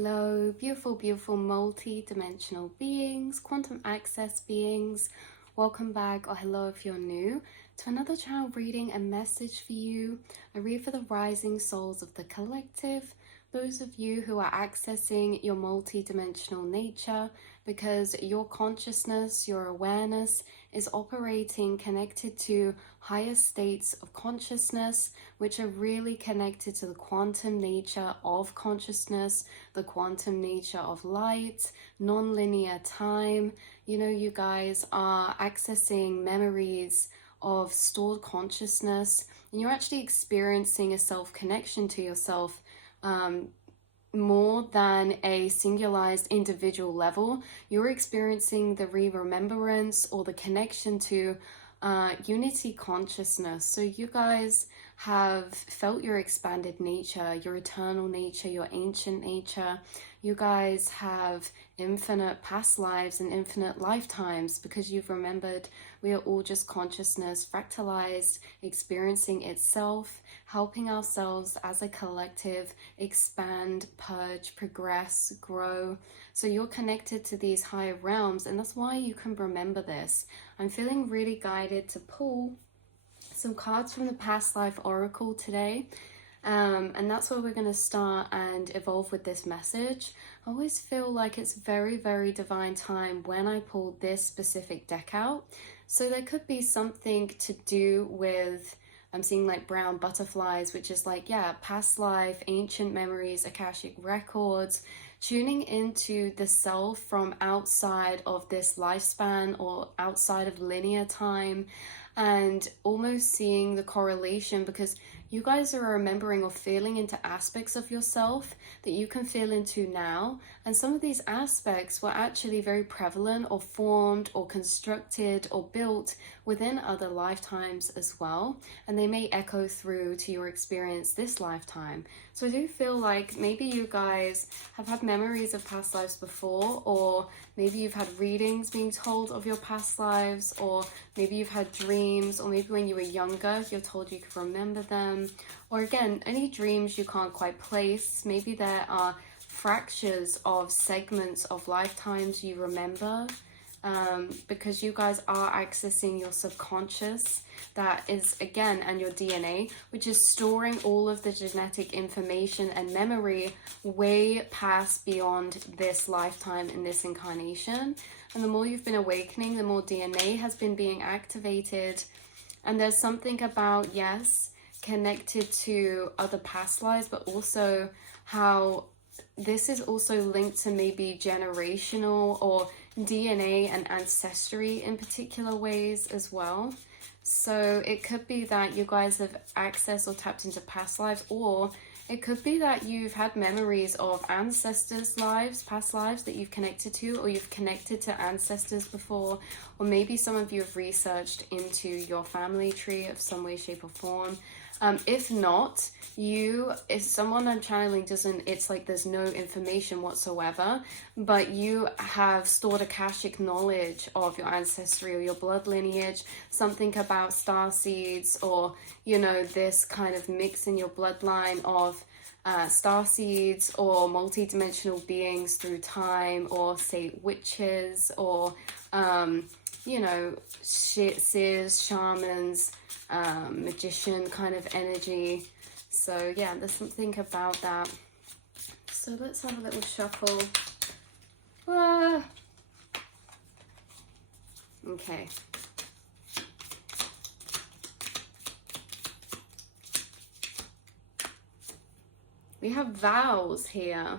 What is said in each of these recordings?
Hello, beautiful, beautiful multi-dimensional beings, quantum access beings. Welcome back, or hello if you're new, to another channel reading a message for you. I read for the rising souls of the collective, those of you who are accessing your multi-dimensional nature, because your consciousness, your awareness is operating connected to higher states of consciousness, which are really connected to the quantum nature of consciousness, the quantum nature of light, non-linear time. You know, you guys are accessing memories of stored consciousness, and you're actually experiencing a self-connection to yourself more than a singularized individual level. You're experiencing the remembrance or the connection to unity consciousness. So you guys have felt your expanded nature, your eternal nature, your ancient nature. You guys have infinite past lives and infinite lifetimes because you've remembered we are all just consciousness fractalized, experiencing itself, helping ourselves as a collective expand, purge, progress, grow. So you're connected to these higher realms, and that's why you can remember this. I'm feeling really guided to pull some cards from the past life oracle today, and that's where we're going to start and evolve with this message. I always feel like it's very, very divine time when I pull this specific deck out. So there could be something to do with, I'm seeing like brown butterflies, which is like, yeah, past life, ancient memories, Akashic records, tuning into the self from outside of this lifespan or outside of linear time, and almost seeing the correlation, because you guys are remembering or feeling into aspects of yourself that you can feel into now. And some of these aspects were actually very prevalent or formed or constructed or built within other lifetimes as well. And they may echo through to your experience this lifetime. So I do feel like maybe you guys have had memories of past lives before, or maybe you've had readings being told of your past lives, or maybe you've had dreams, or maybe when you were younger, you're told you could remember them. Or again, any dreams you can't quite place. Maybe there are fractures of segments of lifetimes you remember, because you guys are accessing your subconscious, that is, again, and your DNA, which is storing all of the genetic information and memory way past beyond this lifetime in this incarnation. And the more you've been awakening, the more DNA has been being activated. And there's something about, yes, connected to other past lives, but also how this is also linked to maybe generational or DNA and ancestry in particular ways as well. So it could be that you guys have accessed or tapped into past lives, or it could be that you've had memories of ancestors' lives, past lives that you've connected to, or you've connected to ancestors before, or maybe some of you have researched into your family tree of some way, shape, or form. If not, if someone I'm channeling doesn't, it's like there's no information whatsoever, but you have stored Akashic knowledge of your ancestry or your blood lineage, something about star seeds, or, you know, this kind of mix in your bloodline of star seeds or multi-dimensional beings through time, or say witches, or you know, seers, shamans, magician kind of energy. So yeah, there's something about that. So let's have a little shuffle. Okay. We have vows here.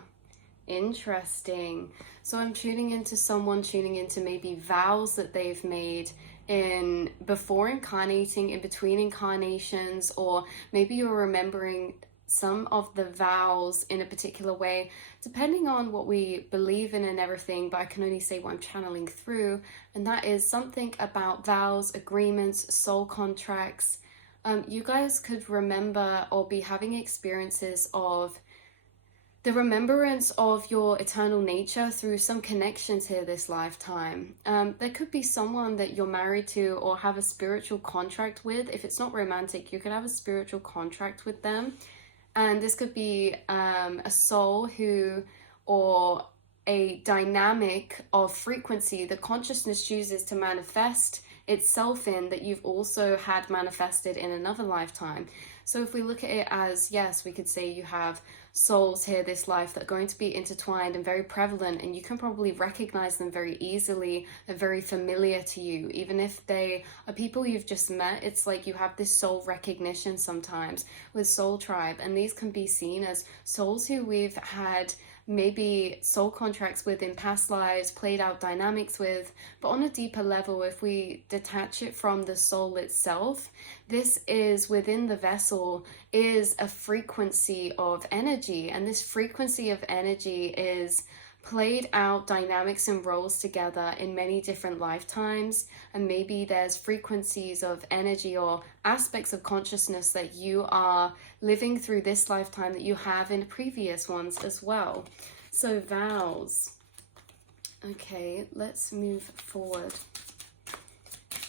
Interesting. So I'm tuning into someone tuning into maybe vows that they've made in before incarnating, in between incarnations, or maybe you're remembering some of the vows in a particular way, depending on what we believe in and everything. But I can only say what I'm channeling through, and that is something about vows, agreements, soul contracts. You guys could remember or be having experiences of the remembrance of your eternal nature through some connections here this lifetime. There could be someone that you're married to or have a spiritual contract with. If it's not romantic, you could have a spiritual contract with them. And this could be a soul who or a dynamic of frequency the consciousness chooses to manifest itself in, that you've also had manifested in another lifetime. So if we look at it as, yes, we could say you have souls here this life that are going to be intertwined and very prevalent, and you can probably recognize them very easily. They're very familiar to you, even if they are people you've just met. It's like you have this soul recognition sometimes with Soul Tribe, and these can be seen as souls who we've had maybe soul contracts with in past lives, played out dynamics with. But on a deeper level, if we detach it from the soul itself, this is within the vessel is a frequency of energy, and this frequency of energy is played out dynamics and roles together in many different lifetimes. And maybe there's frequencies of energy or aspects of consciousness that you are living through this lifetime that you have in previous ones as well. So vows. Okay, let's move forward.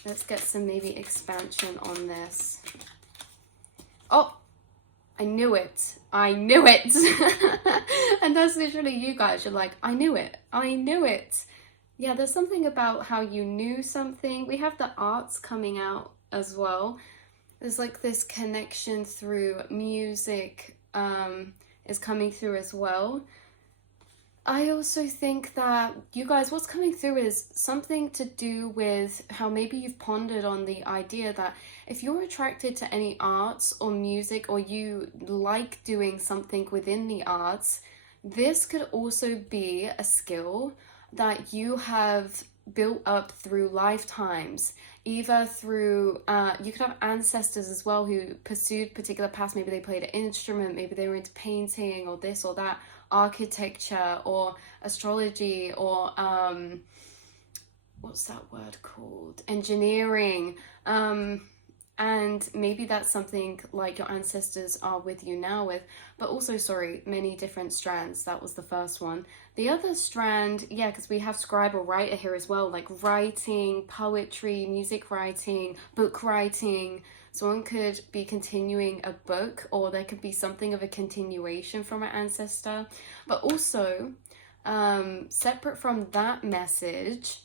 Let's get some maybe expansion on this. Oh, I knew it. I knew it. And that's literally you guys. You're like, I knew it. I knew it. Yeah, there's something about how you knew something. We have the arts coming out as well. There's like this connection through music is coming through as well. I also think that you guys, what's coming through is something to do with how maybe you've pondered on the idea that if you're attracted to any arts or music, or you like doing something within the arts, this could also be a skill that you have built up through lifetimes, either through you could have ancestors as well who pursued particular paths. Maybe they played an instrument, maybe they were into painting or this or that, architecture or astrology, or what's that word called, engineering, and maybe that's something like your ancestors are with you now with. But also, sorry, many different strands. That was the first one. The other strand, yeah, because we have scribe or writer here as well, like writing, poetry, music writing, book writing. Someone could be continuing a book, or there could be something of a continuation from an ancestor. But also, separate from that message,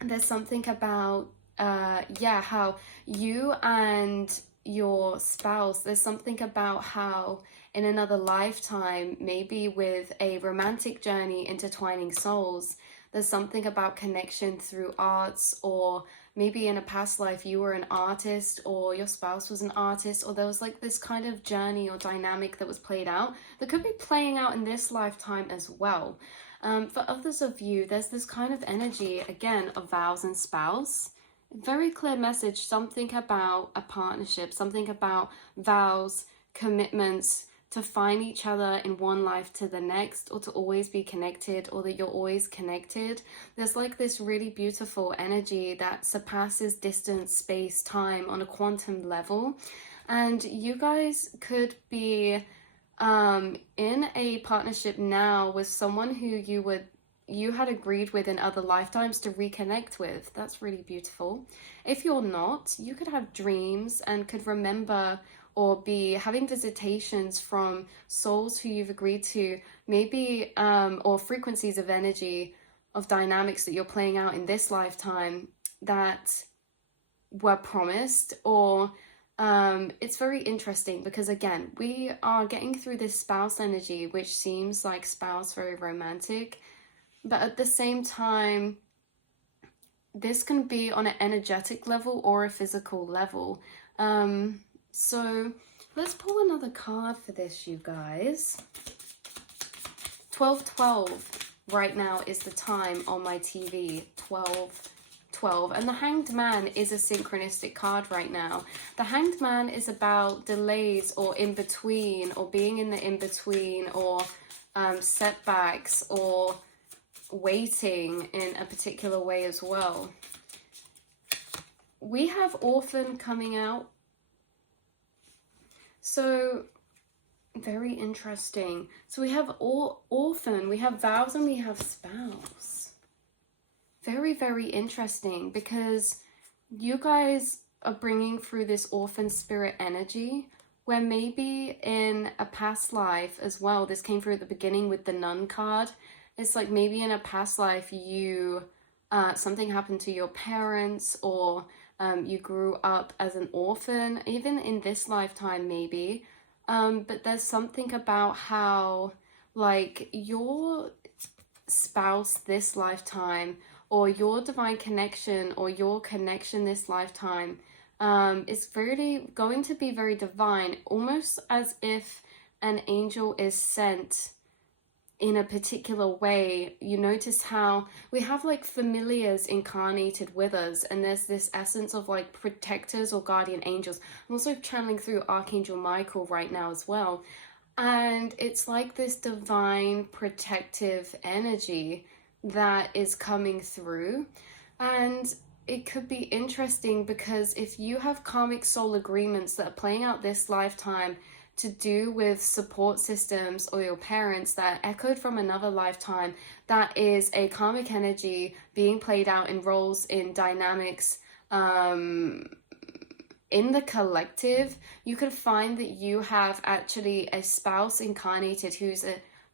there's something about how you and your spouse, there's something about how in another lifetime, maybe with a romantic journey intertwining souls, there's something about connection through arts, or maybe in a past life you were an artist or your spouse was an artist, or there was like this kind of journey or dynamic that was played out that could be playing out in this lifetime as well. For others of you, there's this kind of energy, again, of vows and spouse. Very clear message, something about a partnership, something about vows, commitments, to find each other in one life to the next, or to always be connected, or that you're always connected. There's like this really beautiful energy that surpasses distance, space, time on a quantum level. And you guys could be in a partnership now with someone who you had agreed with in other lifetimes to reconnect with. That's really beautiful. If you're not, you could have dreams and could remember or be having visitations from souls who you've agreed to, maybe, or frequencies of energy, of dynamics that you're playing out in this lifetime that were promised. Or it's very interesting because, again, we are getting through this spouse energy, which seems like spouse very romantic, but at the same time, this can be on an energetic level or a physical level. So let's pull another card for this, you guys. 12:12 right now is the time on my TV. 12:12. And the Hanged Man is a synchronistic card right now. The Hanged Man is about delays or in between, or being in the in between, or setbacks, or waiting in a particular way as well. We have Orphan coming out. So very interesting. So we have Orphan, we have vows, and we have spouse. Very, very interesting, because you guys are bringing through this orphan spirit energy, where maybe in a past life as well, this came through at the beginning with the Nun card, it's like maybe in a past life you something happened to your parents, or you grew up as an orphan, even in this lifetime maybe. But there's something about how like your spouse this lifetime, or your divine connection, or your connection this lifetime, is really going to be very divine, almost as if an angel is sent in a particular way. You notice how we have like familiars incarnated with us, and there's this essence of like protectors or guardian angels. I'm also channeling through Archangel Michael right now as well, and it's like this divine protective energy that is coming through. And it could be interesting because if you have karmic soul agreements that are playing out this lifetime to do with support systems or your parents that are echoed from another lifetime, that is a karmic energy being played out in roles, in dynamics, in the collective, you could find that you have actually a spouse incarnated who's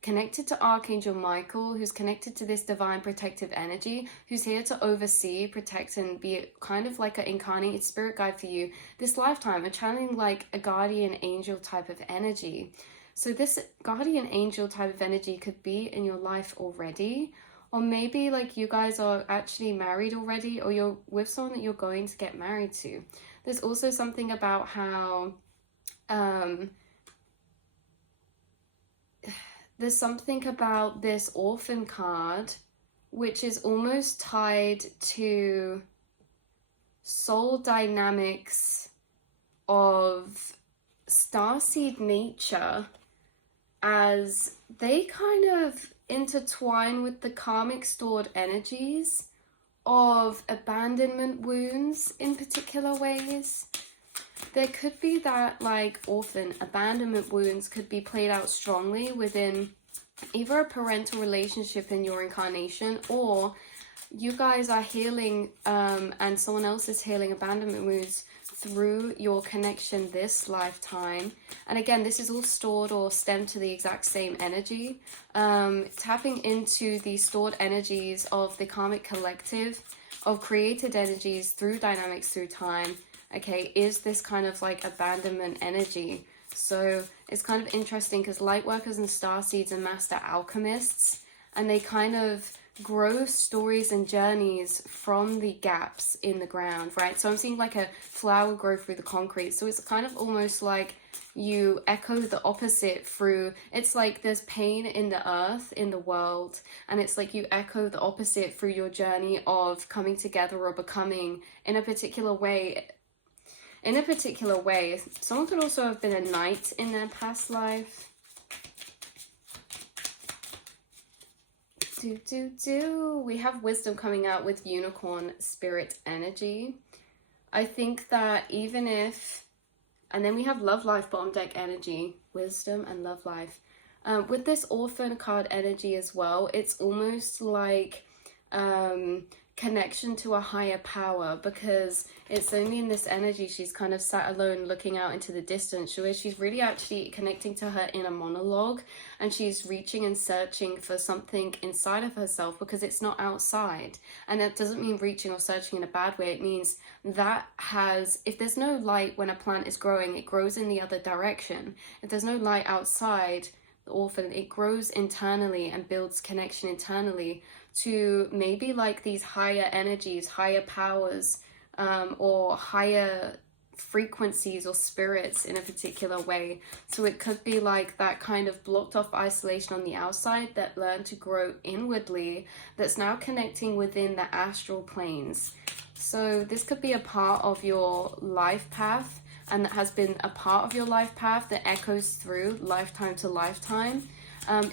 connected to Archangel Michael, who's connected to this divine protective energy, who's here to oversee, protect, and be kind of like an incarnated spirit guide for you this lifetime, a channeling like a guardian angel type of energy. So this guardian angel type of energy could be in your life already, or maybe like you guys are actually married already, or you're with someone that you're going to get married to. There's also something about how there's something about this orphan card which is almost tied to soul dynamics of starseed nature, as they kind of intertwine with the karmic stored energies of abandonment wounds in particular ways. There could be that like orphan abandonment wounds could be played out strongly within either a parental relationship in your incarnation, or you guys are healing and someone else is healing abandonment wounds through your connection this lifetime. And again, this is all stored or stemmed to the exact same energy. Tapping into the stored energies of the karmic collective, of created energies through dynamics through time, okay, is this kind of like abandonment energy. So it's kind of interesting because light workers and starseeds are master alchemists, and they kind of grow stories and journeys from the gaps in the ground, right? So I'm seeing like a flower grow through the concrete. So it's kind of almost like you echo the opposite through, it's like there's pain in the earth, in the world, and it's like you echo the opposite through your journey of coming together or becoming in a particular way. In a particular way. Someone could also have been a knight in their past life. We have wisdom coming out with unicorn spirit energy. I think that even if, and then we have love life bottom deck energy, wisdom and love life. With this orphan card energy as well, it's almost like connection to a higher power, because it's only in this energy she's kind of sat alone looking out into the distance, where she's really actually connecting to her inner monologue, and she's reaching and searching for something inside of herself, because it's not outside. And that doesn't mean reaching or searching in a bad way. It means that if there's no light when a plant is growing, it grows in the other direction. If there's no light outside the orphan, it grows internally and builds connection internally to maybe like these higher energies, higher powers, or higher frequencies or spirits in a particular way. So it could be like that kind of blocked off isolation on the outside that learned to grow inwardly, that's now connecting within the astral planes. So this could be a part of your life path, and that has been a part of your life path that echoes through lifetime to lifetime.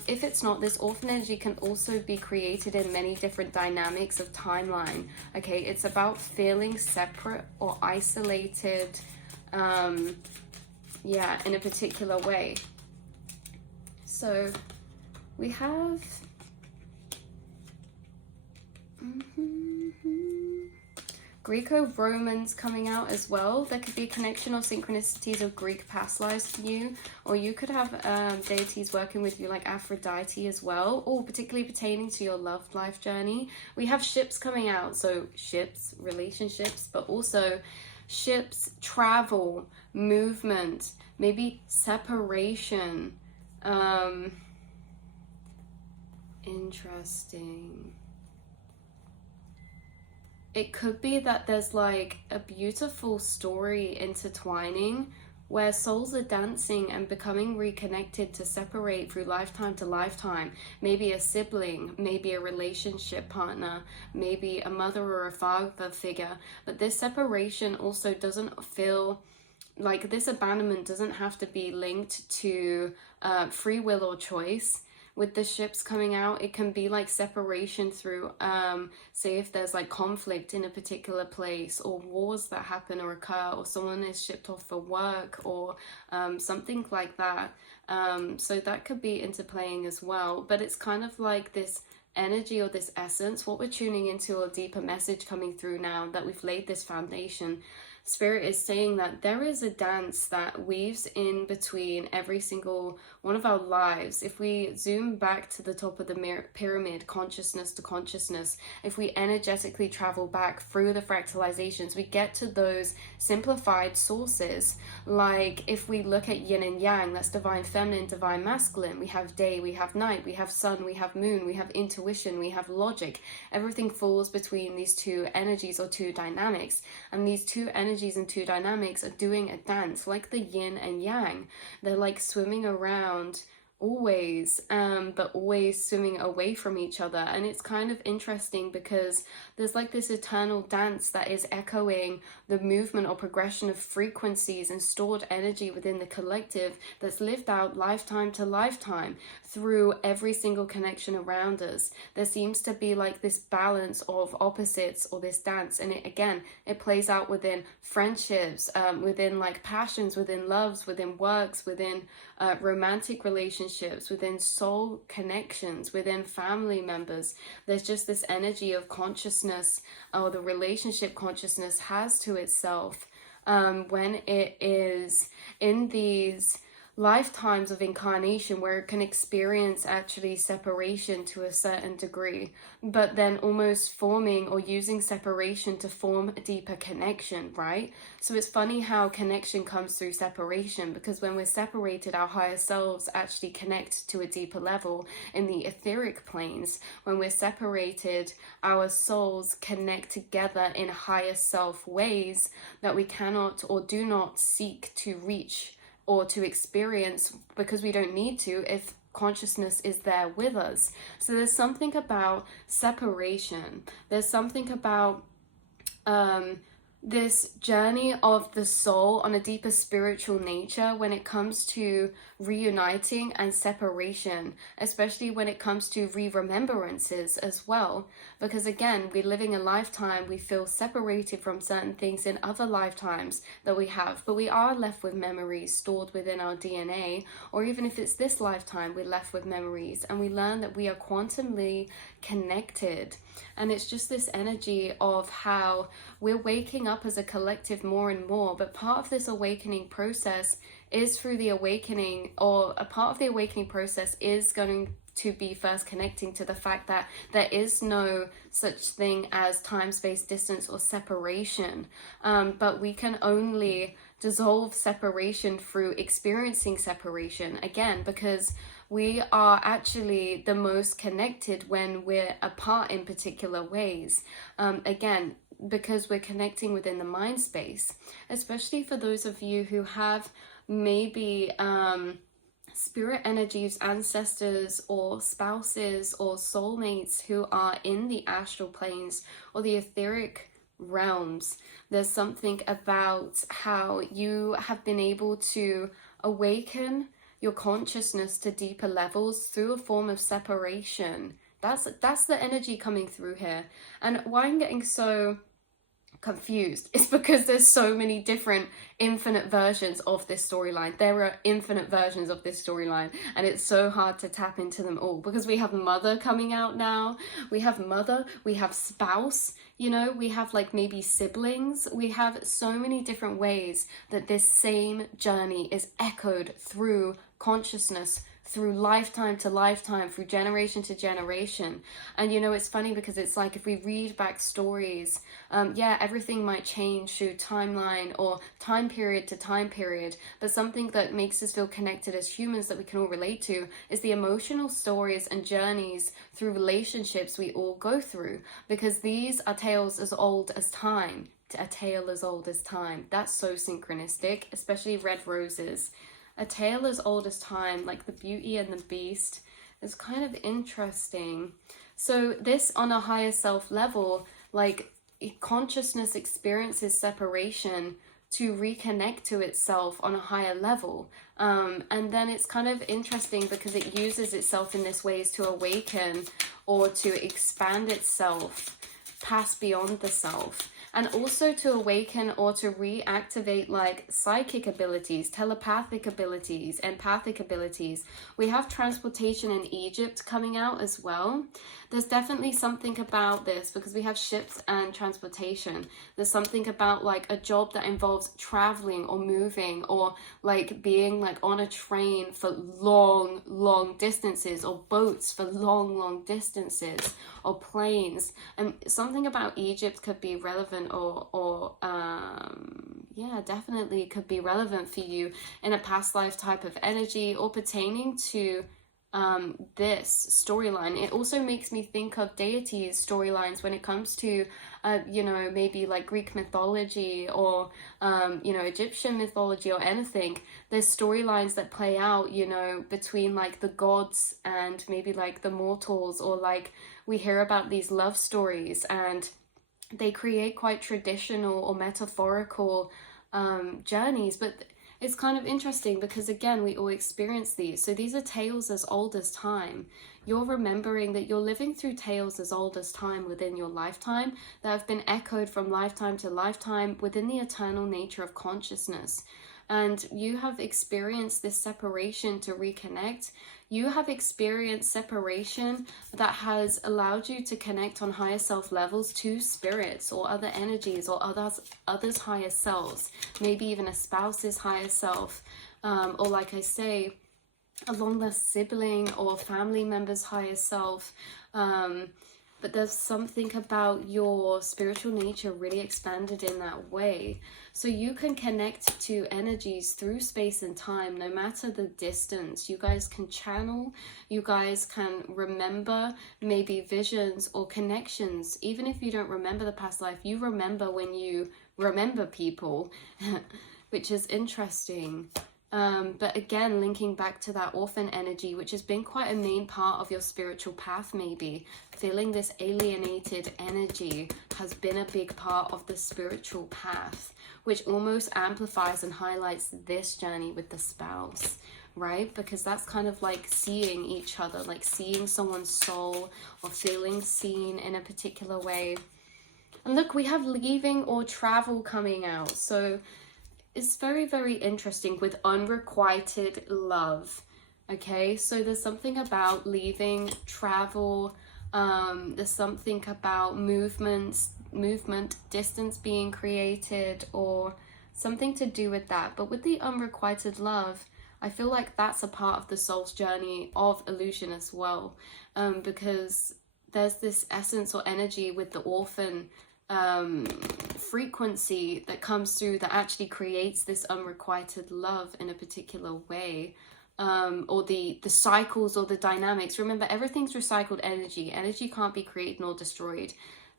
If it's not, this orphan energy can also be created in many different dynamics of timeline. Okay, it's about feeling separate or isolated, yeah, in a particular way. So we have Greco-Romans coming out as well. There could be a connection or synchronicities of Greek past lives for you, or you could have deities working with you like Aphrodite as well, or particularly pertaining to your love life journey. We have ships coming out, so ships, relationships, but also ships, travel, movement, maybe separation. Interesting. It could be that there's like a beautiful story intertwining where souls are dancing and becoming reconnected to separate through lifetime to lifetime. Maybe a sibling, maybe a relationship partner, maybe a mother or a father figure. But this separation also doesn't feel like, this abandonment doesn't have to be linked to free will or choice. With the ships coming out, it can be like separation through, say if there's like conflict in a particular place, or wars that happen or occur, or someone is shipped off for work, or something like that. So that could be interplaying as well. But it's kind of like this energy or this essence, what we're tuning into, a deeper message coming through now that we've laid this foundation. Spirit is saying that there is a dance that weaves in between every single one of our lives. If we zoom back to the top of the pyramid, consciousness to consciousness, if we energetically travel back through the fractalizations, we get to those simplified sources. Like if we look at yin and yang, that's divine feminine, divine masculine. We have day, we have night, we have sun, we have moon, we have intuition, we have logic. Everything falls between these two energies or two dynamics. And these two energies and two dynamics are doing a dance like the yin and yang. They're like swimming around always, but always swimming away from each other. And it's kind of interesting because there's like this eternal dance that is echoing the movement or progression of frequencies and stored energy within the collective that's lived out lifetime to lifetime through every single connection around us. There seems to be like this balance of opposites, or this dance, and it plays out within friendships, within like passions, within loves, within works, within romantic relationships, within soul connections, within family members. There's just this energy of consciousness, or the relationship consciousness has to itself when it is in these lifetimes of incarnation, where it can experience actually separation to a certain degree, but then almost forming or using separation to form a deeper connection, right? So it's funny how connection comes through separation, because when we're separated, our higher selves actually connect to a deeper level in the etheric planes. When we're separated, our souls connect together in higher self ways that we cannot or do not seek to reach or to experience, because we don't need to if consciousness is there with us. So there's something about separation. There's something about this journey of the soul on a deeper spiritual nature when it comes to reuniting and separation, especially when it comes to re-remembrances as well. Because again, we're living a lifetime, we feel separated from certain things in other lifetimes that we have, but we are left with memories stored within our DNA, or even if it's this lifetime, we're left with memories, and we learn that we are quantumly connected. And it's just this energy of how we're waking up as a collective more and more, but part of this awakening process is through the awakening, or a part of the awakening process is going to be first connecting to the fact that there is no such thing as time, space, distance, or separation, but we can only dissolve separation through experiencing separation, again, because we are actually the most connected when we're apart in particular ways. Again, because we're connecting within the mind space, especially for those of you who have maybe spirit energies, ancestors or spouses or soulmates who are in the astral planes or the etheric realms. There's something about how you have been able to awaken your consciousness to deeper levels through a form of separation. That's the energy coming through here. And why I'm getting so confused. It's because there's so many different infinite versions of this storyline. There are infinite versions of this storyline, and it's so hard to tap into them all, because we have mother coming out now, we have mother, we have spouse, you know, we have like maybe siblings, we have so many different ways that this same journey is echoed through consciousness, through lifetime to lifetime, through generation to generation. And you know, it's funny because it's like, if we read back stories, yeah, everything might change through timeline or time period to time period, but something that makes us feel connected as humans that we can all relate to is the emotional stories and journeys through relationships we all go through, because these are tales as old as time. A tale as old as time. That's so synchronistic, especially red roses. A tale as old as time, like the Beauty and the Beast, is kind of interesting. So this, on a higher self level, like consciousness experiences separation to reconnect to itself on a higher level. And then it's kind of interesting because it uses itself in this ways to awaken or to expand itself past beyond the self. And also to awaken or to reactivate like psychic abilities, telepathic abilities, empathic abilities. We have transportation in Egypt coming out as well. There's definitely something about this because we have ships and transportation. There's something about like a job that involves traveling or moving, or like being like on a train for long distances, or boats for long distances, or planes. And something about Egypt could be relevant, or yeah, definitely could be relevant for you in a past life type of energy, or pertaining to this storyline. It also makes me think of deities storylines when it comes to you know, maybe like Greek mythology, or you know, Egyptian mythology, or anything. There's storylines that play out, you know, between like the gods and maybe like the mortals, or like we hear about these love stories, and they create quite traditional or metaphorical journeys. But it's kind of interesting because, again, we all experience these. So these are tales as old as time. You're remembering that you're living through tales as old as time within your lifetime that have been echoed from lifetime to lifetime within the eternal nature of consciousness. And you have experienced this separation to reconnect. You have experienced separation that has allowed you to connect on higher self levels to spirits or other energies, or others' higher selves, maybe even a spouse's higher self, or like I say, along the sibling or family member's higher self. But there's something about your spiritual nature really expanded in that way. So you can connect to energies through space and time, no matter the distance. You guys can channel, you guys can remember maybe visions or connections. Even if you don't remember the past life, you remember when you remember people, which is interesting. But again, linking back to that orphan energy, which has been quite a main part of your spiritual path, maybe feeling this alienated energy has been a big part of the spiritual path, which almost amplifies and highlights this journey with the spouse, right? Because that's kind of like seeing each other, like seeing someone's soul, or feeling seen in a particular way. And look, we have leaving or travel coming out. So it's very interesting with unrequited love. Okay, so there's something about leaving, travel, there's something about movement, distance being created, or something to do with that. But with the unrequited love, I feel like that's a part of the soul's journey of illusion as well, because there's this essence or energy with the orphan frequency that comes through that actually creates this unrequited love in a particular way, or the cycles or the dynamics. Remember, everything's recycled energy can't be created nor destroyed,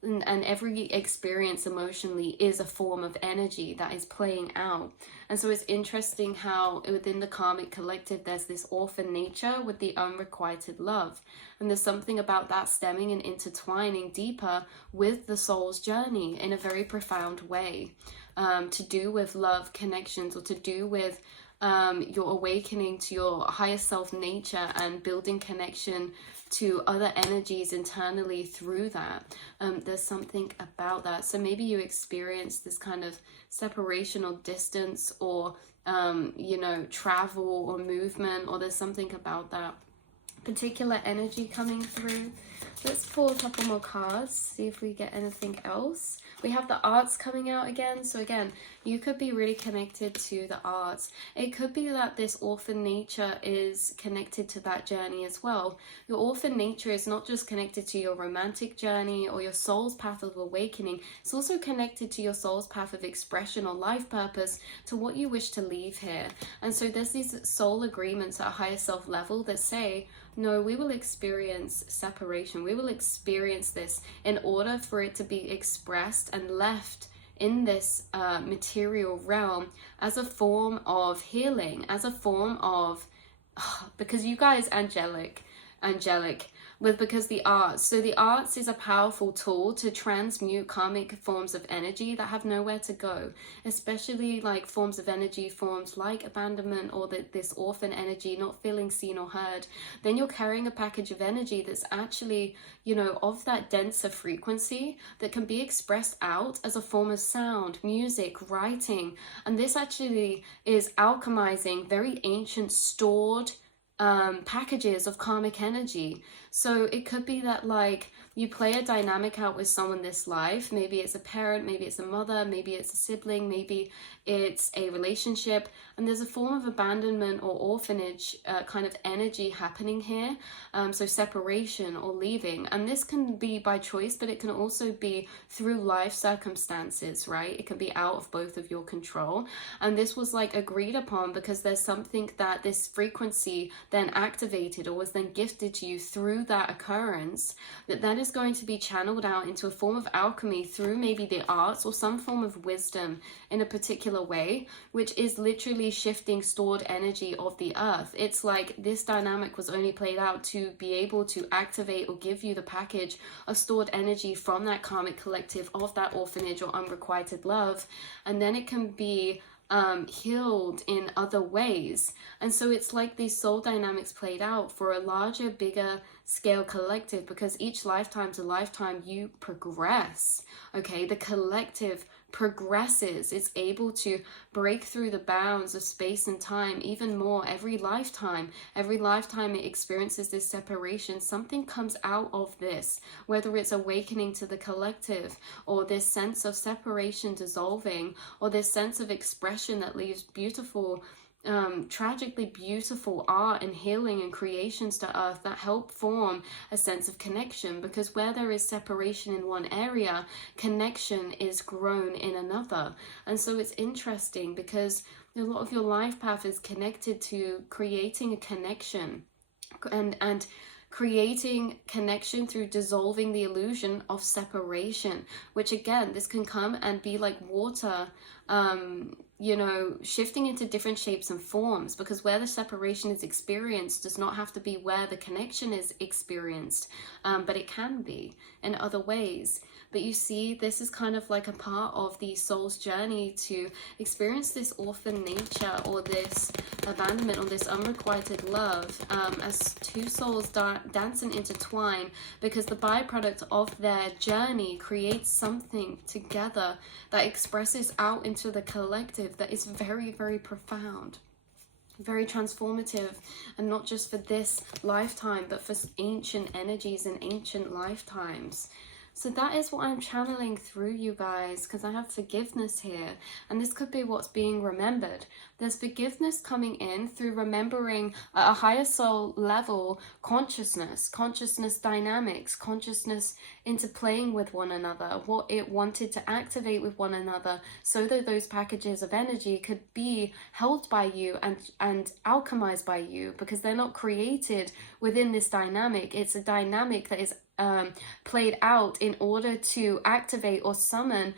and every experience emotionally is a form of energy that is playing out. And so it's interesting how within the karmic collective there's this orphan nature with the unrequited love, and there's something about that stemming and intertwining deeper with the soul's journey in a very profound way, to do with love connections, or to do with your awakening to your higher self nature and building connection to other energies internally through that. There's something about that. So maybe you experience this kind of separation or distance, or you know, travel or movement, or there's something about that particular energy coming through. Let's pull a couple more cards, see if we get anything else. We have the arts coming out again. So again, you could be really connected to the arts. It could be that this orphan nature is connected to that journey as well. Your orphan nature is not just connected to your romantic journey or your soul's path of awakening. It's also connected to your soul's path of expression or life purpose, to what you wish to leave here. And so there's these soul agreements at a higher self level that say, no, we will experience separation. We will experience this in order for it to be expressed and left in this material realm as a form of healing, as a form of, because you guys, angelic, because the arts. So the arts is a powerful tool to transmute karmic forms of energy that have nowhere to go, especially like forms of energy, forms like abandonment or this orphan energy, not feeling seen or heard. Then you're carrying a package of energy that's actually, you know, of that denser frequency that can be expressed out as a form of sound, music, writing. And this actually is alchemizing very ancient stored packages of karmic energy. So it could be that like you play a dynamic out with someone this life. Maybe it's a parent, maybe it's a mother, maybe it's a sibling, maybe it's a relationship, and there's a form of abandonment or orphanage kind of energy happening here. So separation or leaving, and this can be by choice, but it can also be through life circumstances, right? It can be out of both of your control, and this was like agreed upon because there's something that this frequency then activated or was then gifted to you through that occurrence, that is going to be channeled out into a form of alchemy through maybe the arts or some form of wisdom in a particular way, which is literally shifting stored energy of the earth. It's like this dynamic was only played out to be able to activate or give you the package of stored energy from that karmic collective of that orphanage or unrequited love, and then it can be healed in other ways. And so it's like these soul dynamics played out for a larger, bigger scale collective, because each lifetime to lifetime you progress. Okay, the collective progresses, it's able to break through the bounds of space and time even more every lifetime. Every lifetime it experiences this separation, something comes out of this, whether it's awakening to the collective, or this sense of separation dissolving, or this sense of expression that leaves beautiful, tragically beautiful art and healing and creations to earth that help form a sense of connection. Because where there is separation in one area, connection is grown in another. And so it's interesting because a lot of your life path is connected to creating a connection and creating connection through dissolving the illusion of separation, which again, this can come and be like water, you know, shifting into different shapes and forms, because where the separation is experienced does not have to be where the connection is experienced, but it can be in other ways. But you see, this is kind of like a part of the soul's journey to experience this orphan nature or this abandonment or this unrequited love, as two souls dance and intertwine, because the byproduct of their journey creates something together that expresses out into the collective that is very, very profound, very transformative, and not just for this lifetime, but for ancient energies and ancient lifetimes. So that is what I'm channeling through, you guys, because I have forgiveness here, and this could be what's being remembered. There's forgiveness coming in through remembering at a higher soul level consciousness dynamics, consciousness interplaying with one another, what it wanted to activate with one another, so that those packages of energy could be held by you and alchemized by you, because they're not created within this dynamic. It's a dynamic that is played out in order to activate or summon,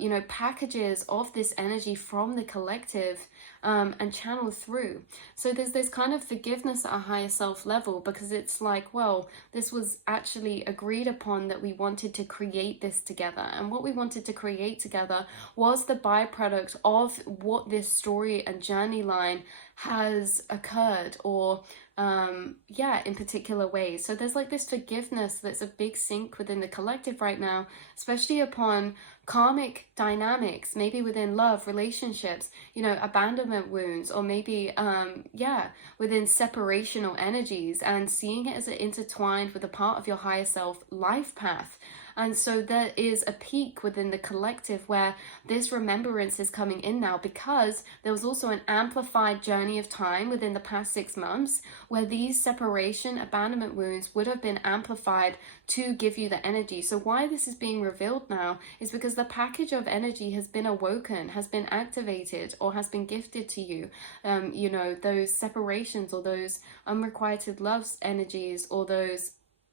you know, packages of this energy from the collective and channel through. So there's this kind of forgiveness at a higher self level, because it's like, well, this was actually agreed upon that we wanted to create this together. And what we wanted to create together was the byproduct of what this story and journey line has occurred, or yeah, in particular ways. So there's like this forgiveness that's a big sink within the collective right now, especially upon karmic dynamics, maybe within love, relationships, you know, abandonment wounds, or maybe yeah, within separational energies, and seeing it as an intertwined with a part of your higher self life path. And so there is a peak within the collective where this remembrance is coming in now, because there was also an amplified journey of time within the past 6 months where these separation abandonment wounds would have been amplified to give you the energy. So why this is being revealed now is because the package of energy has been awoken, has been activated, or has been gifted to you. You know, those separations, or those unrequited loves energies, or those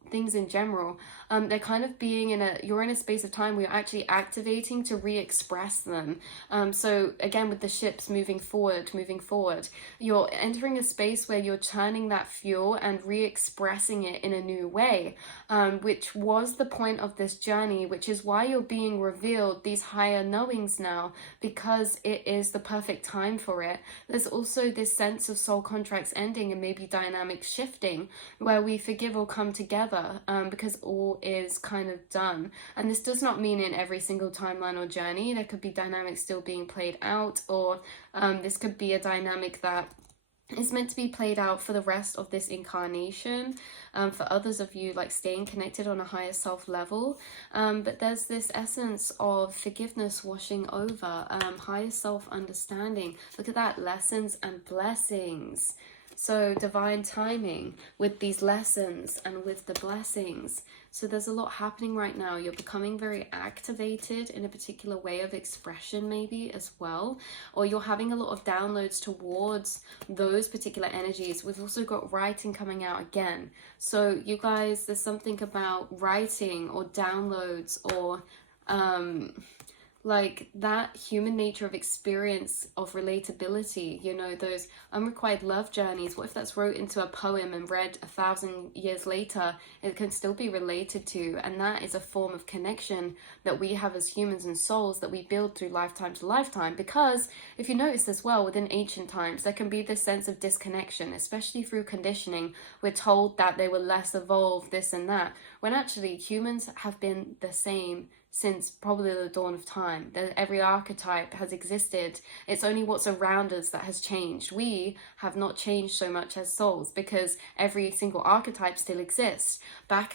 things in general, they're kind of being you're in a space of time where you're actually activating to re-express them. So again, with the ships moving forward, you're entering a space where you're churning that fuel and re-expressing it in a new way, which was the point of this journey, which is why you're being revealed these higher knowings now, because it is the perfect time for it. There's also this sense of soul contracts ending and maybe dynamics shifting, where we forgive or come together, because all is kind of done. And this does not mean in every single timeline or journey. There could be dynamics still being played out, or this could be a dynamic that is meant to be played out for the rest of this incarnation, for others of you, like staying connected on a higher self level. But there's this essence of forgiveness washing over, higher self understanding. Look at that, lessons and blessings. So divine timing with these lessons and with the blessings. So there's a lot happening right now. You're becoming very activated in a particular way of expression maybe as well. Or you're having a lot of downloads towards those particular energies. We've also got writing coming out again. So you guys, there's something about writing or downloads, or like that human nature of experience of relatability, you know, those unrequited love journeys. What if that's wrote into a poem and read 1,000 years later? It can still be related to, and that is a form of connection that we have as humans and souls that we build through lifetime to lifetime. Because if you notice as well, within ancient times there can be this sense of disconnection, especially through conditioning. We're told that they were less evolved, this and that, when actually humans have been the same since probably the dawn of time. Every archetype has existed. It's only what's around us that has changed. We have not changed so much as souls, because every single archetype still exists.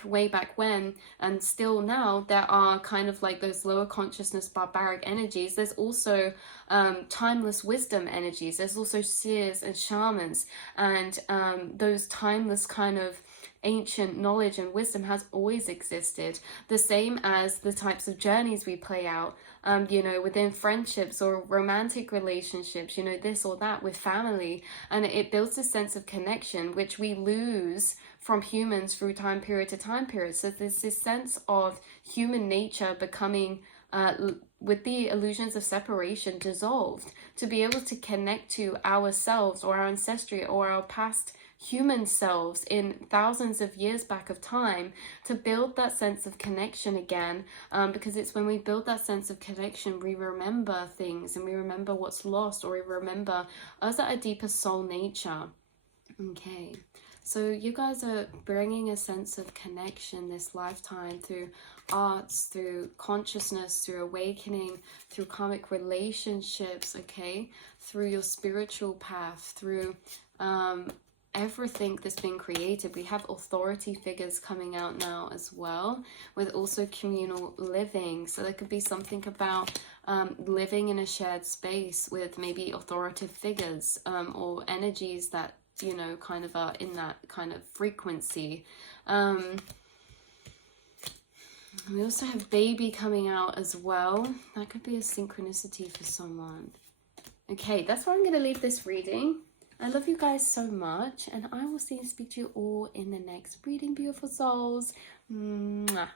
Way back when, and still now, there are kind of like those lower consciousness barbaric energies. There's also timeless wisdom energies. There's also seers and shamans, and those timeless kind of ancient knowledge and wisdom has always existed, the same as the types of journeys we play out, you know, within friendships or romantic relationships, you know, this or that with family. And it builds a sense of connection, which we lose from humans through time period to time period. So there's this sense of human nature becoming, with the illusions of separation dissolved, to be able to connect to ourselves or our ancestry or our past human selves in thousands of years back of time, to build that sense of connection again, because it's when we build that sense of connection we remember things, and we remember what's lost, or we remember us at a deeper soul nature. Okay, so you guys are bringing a sense of connection this lifetime through arts, through consciousness, through awakening, through karmic relationships, okay, through your spiritual path, through everything that's been created. We have authority figures coming out now as well, with also communal living. So there could be something about living in a shared space with maybe authoritative figures, or energies that, you know, kind of are in that kind of frequency. We also have baby coming out as well. That could be a synchronicity for someone. Okay, that's where I'm going to leave this reading. I love you guys so much, and I will see and speak to you all in the next reading, beautiful souls. Mwah.